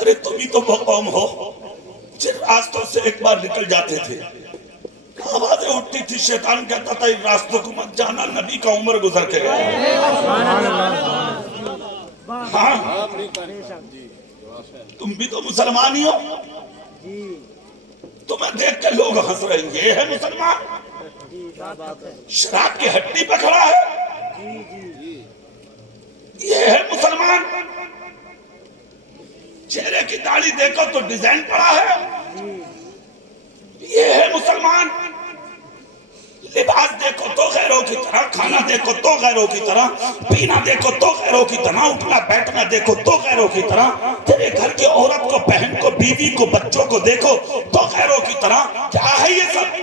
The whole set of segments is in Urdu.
ارے تم ہی تو وہ قوم ہو جن راستوں سے ایک بار نکل جاتے تھے آوازیں اٹھتی تھی، شیطان کہتا تھا ان راستوں کو مت جانا، نبی کا عمر گزر کے گیا۔ ہاں تم بھی تو مسلمان ہی ہو، تمہیں دیکھ کے لوگ ہنس رہے ہیں، یہ ہے مسلمان؟ شراب کی ہڈی پہ کھڑا ہے، یہ ہے مسلمان؟ چہرے کی داڑھی دیکھو تو ڈیزائن پڑا ہے، یہ ہے مسلمان؟ لباس دیکھو تو غیروں کی طرح، کھانا دیکھو تو غیروں کی طرح، پینا دیکھو تو غیروں کی طرح، اٹھنا بیٹھنا دیکھو تو غیروں کی طرح، تیرے گھر کی عورت کو، بہن کو، بیوی کو، بچوں کو دیکھو تو غیروں کی طرح۔ کیا ہے یہ سب؟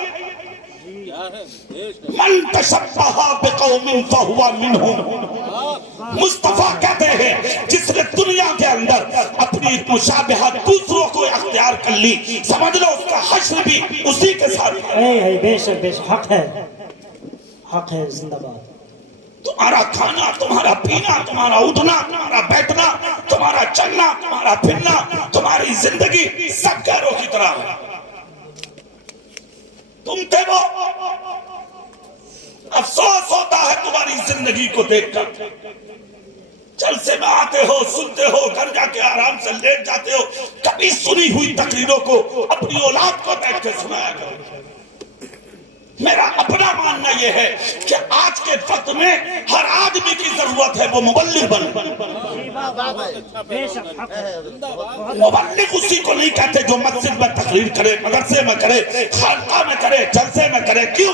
من تشبہ بقوم فہو منہم، مصطفیٰ کہتے ہیں جس نے دنیا کے اندر اپنی مشابہت دوسروں کو اختیار کر لی، سمجھ لو اس کا حشر بھی اسی کے ساتھ ہے۔ بے شک بے شک، حق ہے، حق ہے، زندہ باد۔ تمہارا کھانا، تمہارا پینا، تمہارا اٹھنا، تمہارا بیٹھنا، تمہارا چلنا، تمہارا پھرنا، تمہاری زندگی سب غیروں کی طرح ہے۔ تم تھے وہ، افسوس ہوتا ہے تمہاری زندگی کو دیکھ کر۔ جلسے میں آتے ہو، سنتے ہو، گھر جا کے آرام سے لیٹ جاتے ہو، کبھی سنی ہوئی تقریروں کو اپنی اولاد کو بیٹھ کے سنایا کرو۔ میرا اپنا ماننا یہ ہے کہ آج کے وقت میں ہر آدمی کی ضرورت ہے وہ مبلغ بنے۔ مبلغ اسی کو نہیں کہتے جو مسجد میں تقریر کرے، مدرسے میں کرے، خانقاہ میں کرے، جلسے میں کرے۔ کیوں؟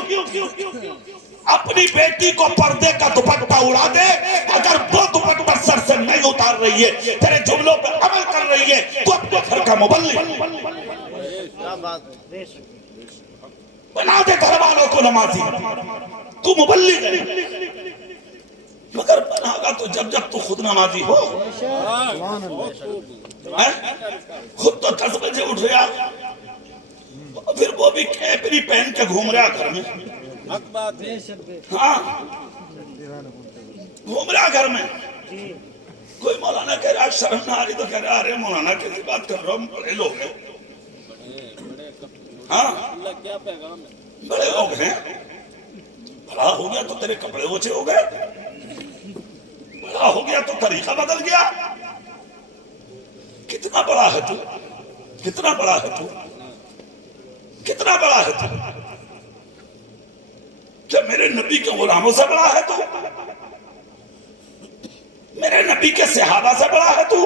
اپنی بیٹی کو پردے کا دوپٹہ اڑا دے، اگر وہ دوپٹہ سر سے نہیں اتار رہی ہے، تیرے جملوں پر عمل کر رہی ہے، تو اپنے گھر کا مبلغ بنا دے، گھر والوں کو نمازی، تو مبلغ ہے۔ مگر بنا گا تو جب تو خود نمازی ہو، خود تو 10 بجے اٹھ رہا، پھر وہ بھی کیپری پہن کے گھوم رہا گھر میں۔ ہاں گھوم رہا گھر میں، کوئی مولانا کہہ رہا شرم نہ آ رہی تو کہہ رہا ارے مولانا کیسی بات کر رہا ہوں، بڑے لوگ ہیں۔ ہاں بڑے لوگ ہیں، بڑا ہو گیا تو تیرے کپڑے اونچے ہو گئے، بڑا ہو گیا تو طریقہ بدل گیا۔ کتنا بڑا ہے تو، کتنا بڑا ہے تو، کتنا بڑا ہے تو؟ کیا میرے نبی کے غلاموں سے بڑا ہے تو؟ میرے نبی کے صحابہ سے بڑا ہے تو؟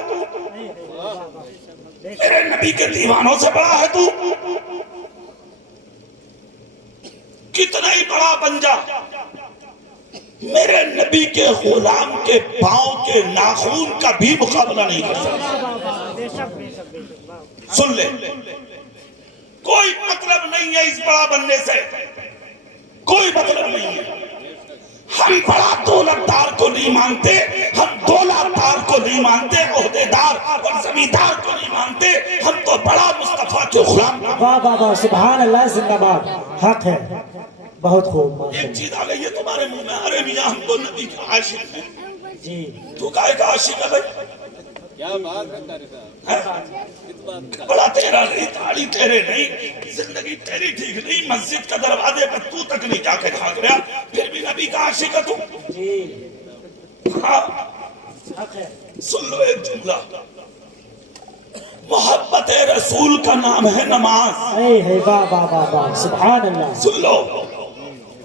میرے نبی کے دیوانوں سے بڑا ہے تو؟ کتنا ہی بڑا بن جا، میرے نبی کے غلام کے پاؤں کے ناخون کا بھی مقابلہ نہیں کر سکتا۔ سن لے، کوئی مطلب نہیں ہے اس بڑا بننے سے، کوئی مطلب نہیں ہے۔ ہم بڑا دولتدار کو نہیں مانتے، ہم دولتدار کو نہیں مانتے، عہدیدار اور زمیندار کو نہیں مانتے، ہم تو بڑا مصطفیٰ کے غلام۔ واہ واہ واہ، سبحان اللہ، زندہ باد، حق ہے، بہت خوب۔ ایک چیز آ گئی ہے تمہارے منہ میں، ارے میاں ہم تو نبی کے عاشق ہیں۔ جی تو کائے کا عاشق ہے بھائی؟ کیا بات ہے، بڑا تیرا نہیں، داڑھی تیرے نہیں، زندگی تیری ٹھیک نہیں، مسجد کا دروازے پر تو تک نہیں جا کے جھانک رہا، پھر بھی نبی کا عاشق ہے تو؟ ہاں سن لو ایک جملہ، محبت رسول کا نام ہے نماز۔ واہ واہ واہ واہ، سبحان اللہ۔ سن لو،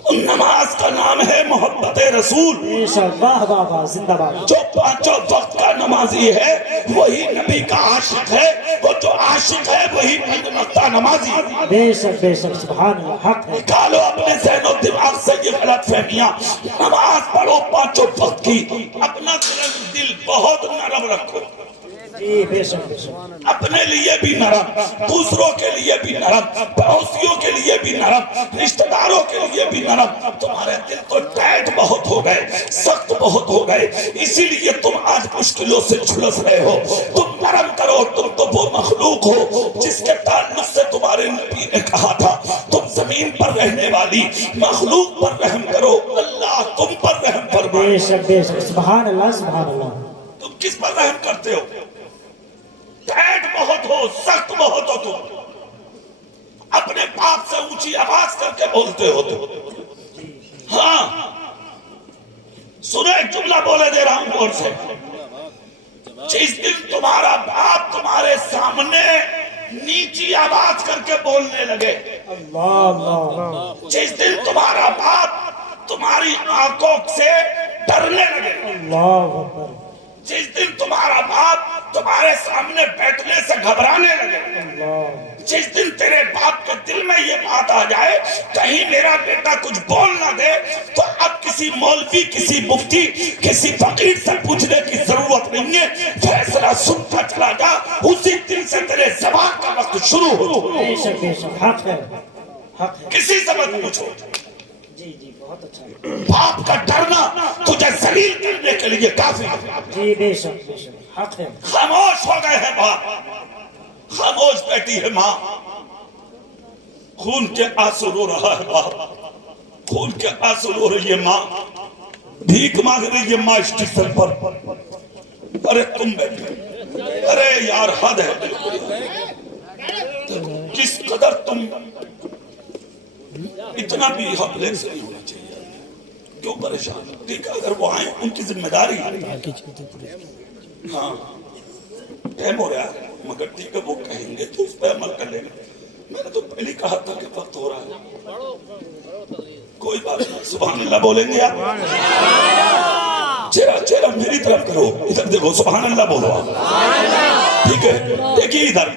نماز کا نام ہے محبت رسول۔ واہ واہ واہ، زندہ باد۔ جو 5 وقت کا نمازی ہے وہی نبی کا عاشق ہے، اور جو عاشق ہے وہی 5 وقتہ نمازی۔ بے شک بے شک، سبحان اللہ، حق ہے۔ نکالو اپنے ذہن و دماغ سے یہ غلط فہمیاں، نماز پڑھو 5 وقت کی، اپنا دل بہت نرم رکھو، جی بے شک بے شک، اپنے لیے بھی نرم، دوسروں کے لیے بھی نرم، پڑوسیوں کے لیے بھی نرم، رشتہ داروں کے لیے بھی نرم۔ تمہارے دل تو ٹائٹ بہت ہو گئے، سخت بہت ہو گئے، اسی لیے تم آج مشکلوں سے جھلس رہے ہو۔ تم نرم کرو، تم تو وہ مخلوق ہو جس کے تعلق سے تمہارے نبی نے کہا تھا تم زمین پر رہنے والی مخلوق پر رحم کرو، اللہ تم پر رحم فرمائے۔ بے شک بے شک، سبحان اللہ سبحان اللہ۔ تم کس پر رحم کرتے ہو؟ ہو, سخت بہت ہو تم, اپنے باپ سے اونچی آواز کر کے بولتے ہو تم. ہاں سنو ایک جملہ بولے دے رہا ہوں غور سے. جس دن تمہارا باپ تمہارے سامنے نیچی آواز کر کے بولنے لگے, جس دن تمہارا باپ تمہاری آنکھوں سے ڈرنے لگے, جس دن تمہارا باپ تمہارے سامنے بیٹھنے سے گھبرانے لگے, جس دن تیرے باپ کے دل میں یہ بات آ جائے کہیں میرا بیٹا کچھ بول نہ دے, تو اب کسی مولوی, کسی مفتی, کسی فقیر سے پوچھنے کی ضرورت نہیں ہے, فیصلہ سنتا چلا جا, اسی دن سے تیرے زبان کا وقت شروع ہو. بے شک بے شک, حق ہے, حق ہے. کسی سے مت پوچھو. جی جی بہت اچھا. باپ کا ڈرنا تجھے ذلیل کرنے کے لیے کافی ہے. جی بے شک بے شک, حق ہے. خاموش ہو گئے ہیں باپ, خاموش بیٹھی ہے ماں, خون کے آنسو رو رہا ہے باپ, خون کے آنسو رو رہی ہے ماں, بھیک مانگ رہی ہے ماں اسٹیشن پر. ارے تم بیٹھے, ارے یار حد ہے, کس قدر تم اتنا بھی ہیلپلیس نہیں ہونا چاہیے. کیوں پریشان؟ ٹھیک ہے اگر وہ آئیں ان کی ذمہ داری ہے. ہاں ٹائم ہو رہا ہے مگر ٹھیک ہے وہ کہیں گے تو اس پہ عمل کر لیں گے. میں نے تو پہلے کہا تھا کہ وقت ہو رہا ہے. کوئی بات نہیں, سبحان اللہ بولیں گے آپ. چہرہ چہرہ میری طرف کرو, ادھر دیکھو, سبحان اللہ بولو آپ. ٹھیک ہے دیکھیے ادھر,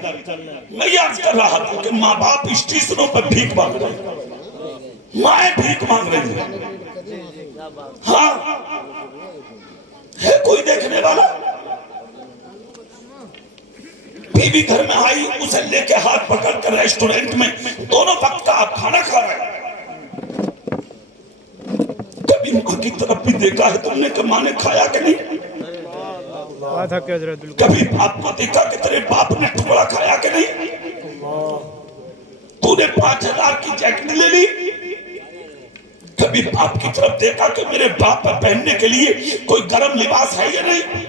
میں یہ عرض کر رہا تھا کہ ماں باپ اسٹیشنوں پر بھیک مانگ رہے ہیں, مائیں بھیک مانگ رہی ہیں. ہاں ہے کوئی دیکھنے والا؟ بیوی گھر میں آئی, اسے لے کے ہاتھ پکڑ کر ریسٹورنٹ میں دونوں وقت کا آپ کھانا کھا رہے ہیں. کبھی ماں کی طرف بھی دیکھا ہے تم نے کہ ماں نے کھایا کہ نہیں؟ کبھی باپ کو دیکھا کہ تیرے باپ نے ٹکڑا کھایا کہ نہیں؟ تو نے 5,000 کی جیکٹ لے لی, کبھی باپ کی طرف دیکھا کہ میرے باپ پر پہننے کے لیے کوئی گرم لباس ہے یا نہیں؟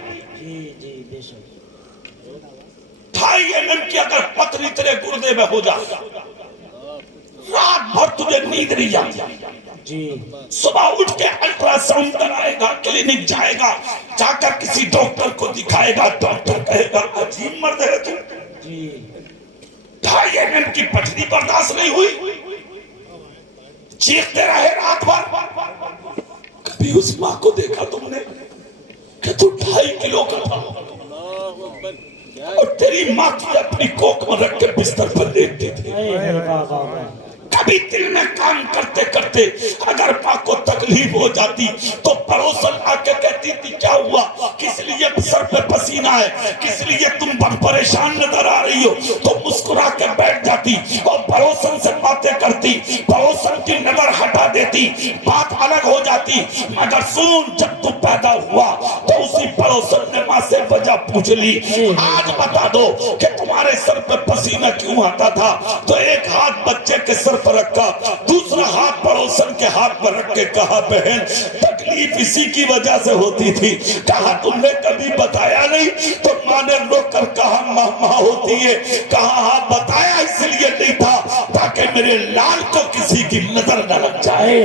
2.5 mm کی اگر پتری تیرے گردے میں ہو جائے, رات بھر تجھے نیند نہیں آتی, صبح اٹھ کے الٹرا ساؤنڈ کرائے گا, کلینک جائے گا, جا کر کسی ڈاکٹر کو دکھائے گا, ڈاکٹر کہے گا عجیب مرد ہے تو. 2.5 mm کی پتری برداشت نہیں ہوئی, چیختے رہے رات بھر. کبھی اس ماں کو دیکھا تم نے کہ تو 2.5 کلو کا تھا اور تیری ماں کی اپنی کوک میں رکھ کے بستر پر لیٹتی تھی. کبھی دل میں کام کرتے کرتے اگر ماں کو تکلیف ہو جاتی تو پڑوسن آ کے کہتی تھی کیا ہوا, کس لیے سر پہ پسینہ ہے, کس لیے تم بڑھ پریشان نظر آ رہی ہو, تو مسکرا کے بیٹھ جاتی اور پڑوسن سے باتیں کرتی, پڑوسن کی نظر ہٹا دیتی, بات الگ ہو جاتی. مگر سن, جب تو پیدا ہوا تو اسی پڑوسن نے ماں سے وجہ پوچھ لی, آج بتا دو کہ تمہارے سر پہ پسینہ کیوں آتا تھا؟ تو ایک ہاتھ بچے کے سر پر رکھا, دوسرا ہاتھ پڑوسن کے ہاتھ پر رکھ کے کہا بہن تکلیف اسی کی وجہ سے ہوتی تھی. کہا تم نے کبھی بتایا نہیں؟ تو ماں نے رو کر کہا ماں ماں ہوتی ہے. کہا ہاں بتایا اس لیے نہیں تھا تاکہ میرے لال کو کسی کی نظر نہ لگ جائے.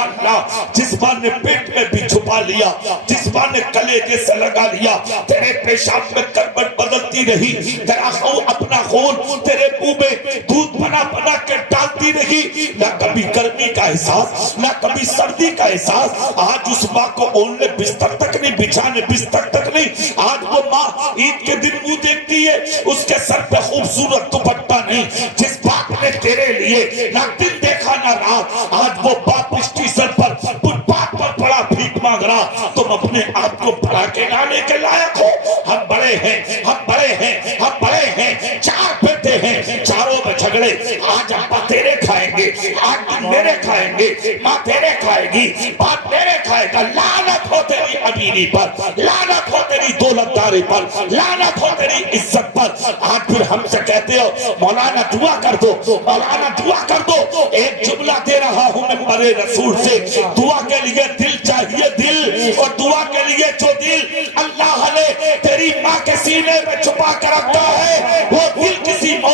اللہ جس ماں نے پیٹ میں بھی چھپا لیا, جس ماں نے کلیجے سے لگا لیا, تیرے پیشاب میں کربٹ بدلتی رہی, تیرا اپنا خون تیرے منہ میں دودھ بنا بنا کے ڈالتی رہی, نہ کبھی گرمی کا احساس نہ کبھی سردی کا احساس. آج اس ماں کو اوننے بستر تک نہیں, بچھانے بستر تک نہیں. آج وہ ماں عید کے دن منہ دیکھتی ہے, اس کے سر پہ خوبصورت دوپٹہ نہیں. جس باپ نے تیرے لیے نہ دن دیکھا نہ رات, آج وہ باپ اسٹیشن پر فٹ پاتھ پر پڑا بھیک مانگ رہا. تم اپنے آپ کو بڑا کے لانے کے لائق ہو. ہم بڑے ہیں, ہم بڑے ہیں, ہم بڑے ہیں, 4 بیٹے ہیں, چاروں میں جھگڑے. آج ابا تیرے کھائیں گے, آج تم میرے کھائیں گے, ماں تیرے کھائے گی, باپ میرے کھائے گا. لعنت ہو تیری امیری پر, لعنت ہو تیری دولتداری پر, لعنت ہو تیری عزت پر. آج پھر ہم سے کہتے ہو مولانا دعا کر دو, مولانا دعا کر دو. ایک جملہ دے رہا ہوں میں برے رسول سے, دعا کے لیے دل چاہیے, دل, اور دعا کے لیے جو دل اللہ نے تیری ماں کے سینے میں چھپا کر رکھا ہے وہ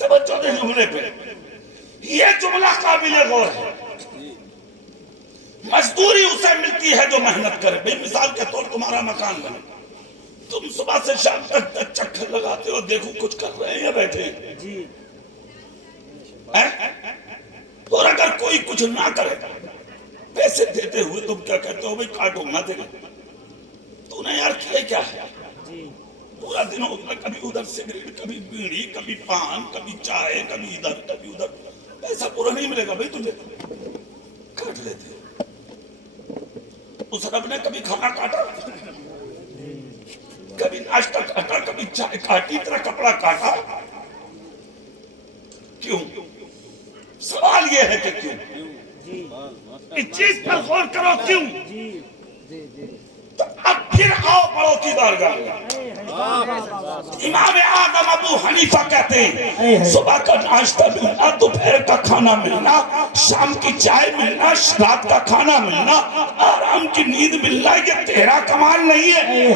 توجہ دے جملے پہ، یہ جملہ قابل غور ہے۔ مزدوری اسے ملتی ہے جو محنت کرے۔ بے مثال کے طور تمہارا مکان بنے، تم صبح سے شام تک چکر لگاتے ہو، دیکھو کچھ کر رہے ہیں یا بیٹھے ہیں؟ اور اگر کوئی کچھ نہ کرے، پیسے دیتے ہوئے تم کیا کہتے ہو؟ بھائی کاٹو نہ دینا، تو نے یار کیا کیا ہے؟ پورا دن ہوتا، کبھی ادھر سگریٹ، کبھی بیڑی، کبھی پان، کبھی چائے، کبھی ادھر کبھی ادھر، پیسہ پورا نہیں ملے گا بھائی تجھے، کاٹ لیتے۔ اس رب نے کبھی کھانا کاٹا، کبھی ناشتہ کاٹا، کبھی چائے کاٹی، تیرا کپڑا کاٹا؟ کیوں؟ سوال یہ ہے کہ کیوں؟ اس چیز پر غور کرو، کیوں؟ تو اب پھر آؤ بڑوں کی بارگاہ میں۔ امام اعظم ابو حنیفہ کہتے ہیں صبح کا ناشتہ ملنا، دوپہر کا کھانا ملنا، شام کی چائے ملنا، رات کا کھانا ملنا، آرام کی نیند ملنا، یہ تیرا کمال نہیں ہے؟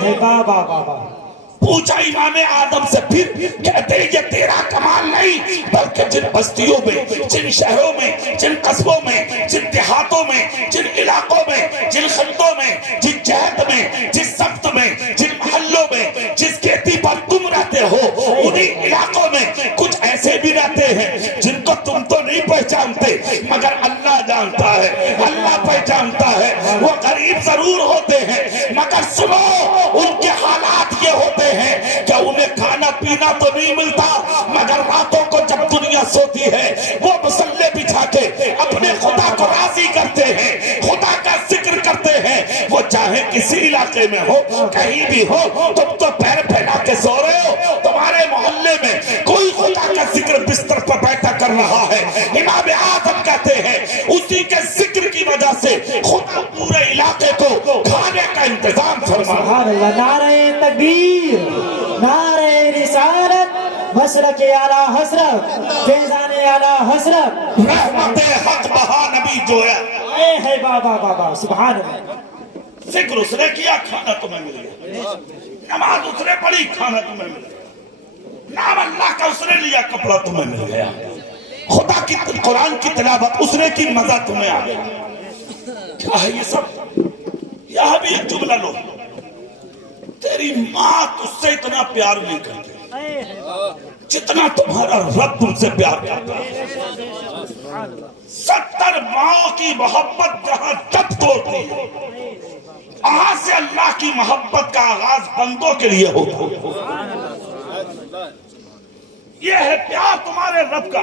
پوچھا امام آدم سے، پھر کہتے ہیں یہ تیرا کمال نہیں، بلکہ جن بستیوں میں، جن شہروں میں، جن قصبوں میں، جن دیہاتوں میں، جن علاقوں میں، جن خطوں میں، جن جہت میں، جس سمت میں، جن محلوں میں، جس کھیتی پر تم رہتے ہو، انہی علاقوں میں کچھ ایسے بھی رہتے ہیں جن کو تم تو نہیں پہچانتے مگر اللہ جانتا ہے، اللہ پہچانتا ہے۔ وہ غریب ضرور ہوتے ہیں مگر سنو، ان کے حالات یہ ہوتے ہیں کہ انہیں کھانا پینا تو نہیں ملتا مگر راتوں کو جب دنیا سوتی ہے وہ مصلے بچھا کے اپنے خدا کو راضی کرتے ہیں، خدا کا ذکر کرتے ہیں۔ وہ چاہے کسی علاقے میں ہو، کہیں بھی ہو، تم تو پیر پھیلا کے سو رہے ہو، تمہارے محلے میں کوئی خدا کا ذکر بستر پر بیٹھا کر رہا ہے۔ امام اعظم کہتے ہیں اسی کے ذکر کی وجہ سے خدا پورے علاقے کو کھانے کا انتظام فرما۔ سبحان اللہ، نعرہ تکبیر، نعرہ رسالت، مشرق اعلیٰ حضرت، فیضان اعلیٰ حضرت، رحمت حق بہا نبی جویا۔ اے ہے بابا بابا، سبحان اللہ۔ ذکر اس نے کیا، کھانا تمہیں مل گیا، نماز اس نے پڑھی، کھانا تمہیں مل گیا، نام اللہ کا اس نے لیا، کپڑا تمہیں مل گیا، خدا کی قرآن کی تلاوت اس نے کی، مزہ تمہیں آ گیا۔ کیا ہے یہ سب؟ یہاں بھی ایک جملہ لو، تیری ماں تجھ سے اتنا پیار نہیں کرتی جتنا تمہارا رب تم سے پیار کرتا ہے۔ 70 ماؤں کی محبت جہاں جب توڑتی ہے، وہاں سے اللہ کی محبت کا آغاز بندوں کے لیے ہوتا ہے۔ یہ ہے پیار تمہارے رب کا۔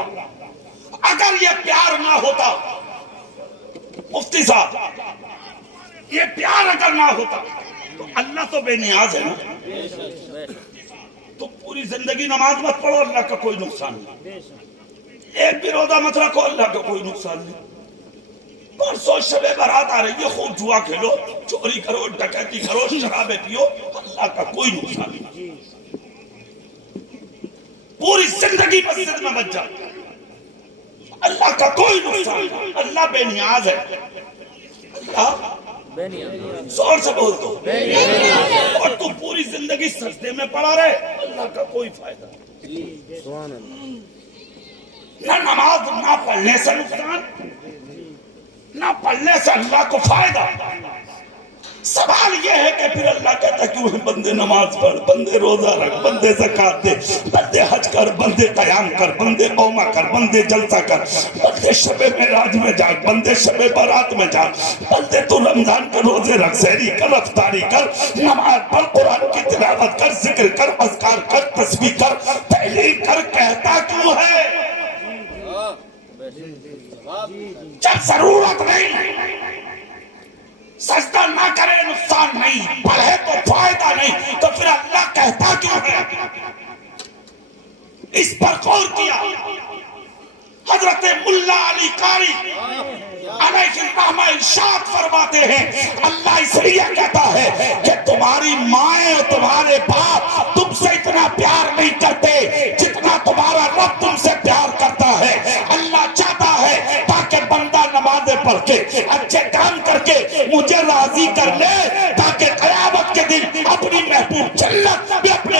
اگر یہ پیار نہ ہوتا، مفتی صاحب، یہ پیار اگر نہ ہوتا تو اللہ تو بے نیاز ہے نا، تو پوری زندگی نماز مت پڑھو، اللہ کا کوئی نقصان نہیں، ایک بھی روزہ مت رکھو، اللہ کا کوئی نقصان نہیں، پرسوں شب برات آ رہی ہے، خوب جوا کھیلو، چوری کرو، ڈکیتی کرو، شرابیں پیو، اللہ کا کوئی نقصان نہیں، پوری زندگی مسجد میں بچ جاؤ، اللہ کا کوئی نقصان نہیں، اللہ بے نیاز ہے، اللہ زور سے بول دو، اور تو پوری زندگی سجدے میں پڑا رہے، اللہ کا کوئی فائدہ نہیں، نہ نماز نہ پڑھنے سے نقصان، نہ پڑھنے سے اللہ کو فائدہ۔ سوال یہ ہے کہ پھر اللہ کہتا کیوں ہے بندے نماز پڑھ، بندے روزہ رکھ، بندے زکات دے، بندے حج کر، بندے قیام کر، بندے قومہ کر، بندے جلسہ کر، بندے شب معراج میں جا، بندے شب برات میں جا، بندے تو رمضان کے روزے رکھ، سحری کر، افطاری کر، نماز پڑھ، قرآن کی تلاوت کر، ذکر کر، اذکار کر، تسبیح کر، تحلیل کر، کہتا کیوں ہے؟ جب ضرورت نہیں، سجدہ نہ کرے نقصان نہیں، پڑھے تو فائدہ نہیں، تو پھر اللہ کہتا کیوں ہے؟ اس پر غور کیا حضرت ملا علی قاری علیہ الرحمہ ارشاد فرماتے ہیں اللہ اس لیے کہتا ہے کہ تمہاری مائیں اور تمہارے باپ تم سے اتنا پیار نہیں کرتے جتنا تمہارا رب تم سے پیار کرتا ہے۔ اللہ چاہتا ہے تاکہ بندہ نمازیں پڑھ کے اچھے کام کر کے مجھے راضی کر لے، تاکہ قیامت کے دن اپنی محبوب جنت بھی اپنے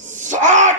60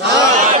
60।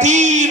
3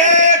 1,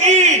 3,